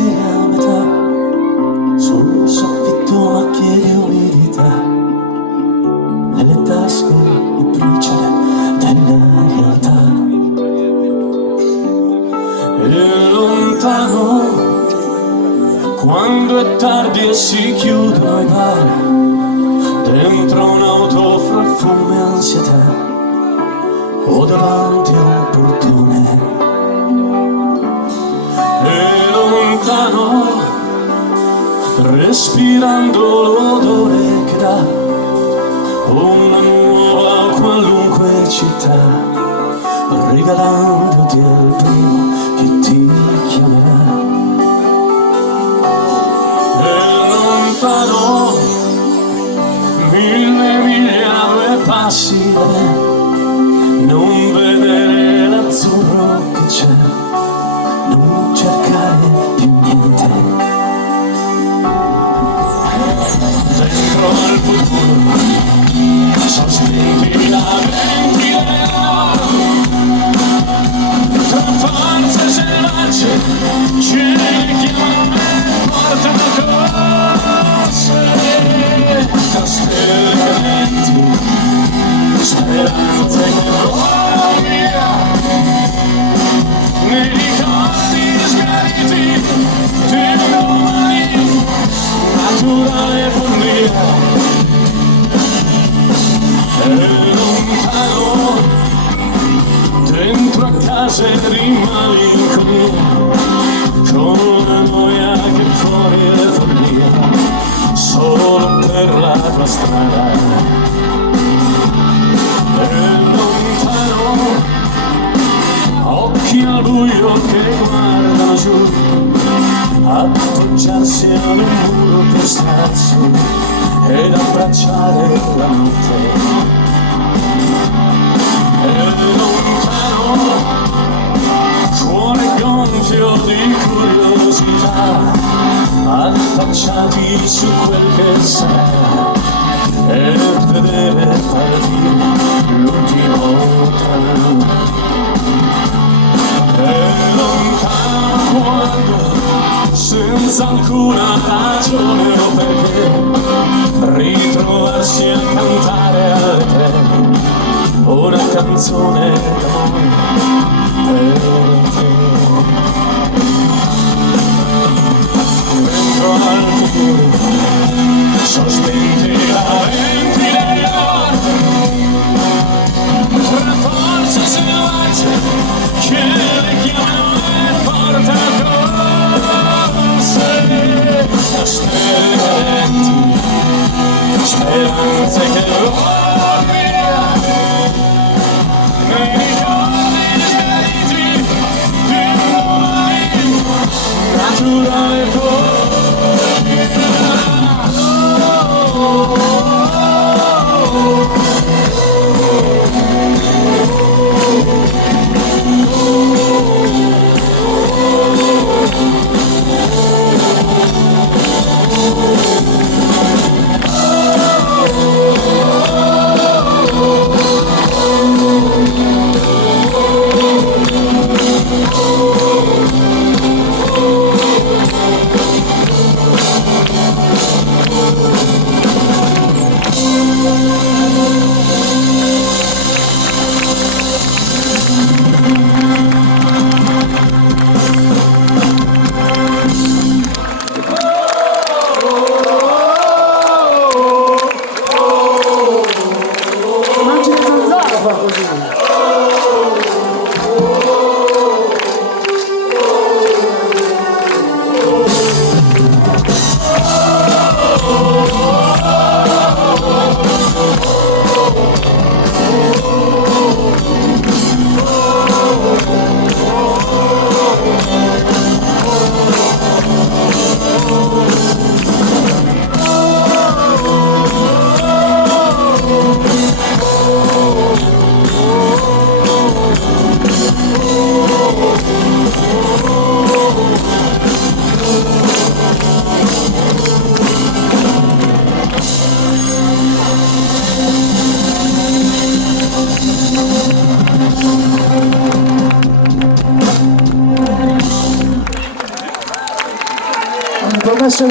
a metà, sul soffitto macchie di umidità, nelle tasche il briciole della realtà. E lontano, quando è tardi e si chiudono i bar, dentro un'auto fra fumo e ansietà, o davanti a un portone. E lontano, respirando l'odore che dà una nuova qualunque città, regalandoti al primo che ti chiamerà. E lontano, 1000 miglia e passi da me, non vedere l'azzurro che c'è, non cercare più niente. Dentro al futuro, sospiri la ventila, tra forze selvagge, ce ne chiamano e portano cose, tra stelle cadenti, speranze che volano via, nei ricordi sbiaditi di un domani naturale follia. E lontano, dentro a case di malinconia, con la noia che fuori è follia, solo per la tua strada. E lontano, occhi al buio che guardano giù, appoggiarsi ad un muro per starsi ed abbracciare la notte. E lontano, cuore gonfio di curiosità, affacciati su quel che sarà e vedere partire l'ultimo treno. E lontano, quando senza alcuna ragione o perché ritrovarsi a cantare alle tre una canzone d'amore per te. Dentro al futuro, sospinti la ventilazione, tra forze selvagge che le chiamano e portano cose, da stelle cadenti, speranze che volano via, nei ricordi sbiaditi di un domani naturale follia. Nazionale.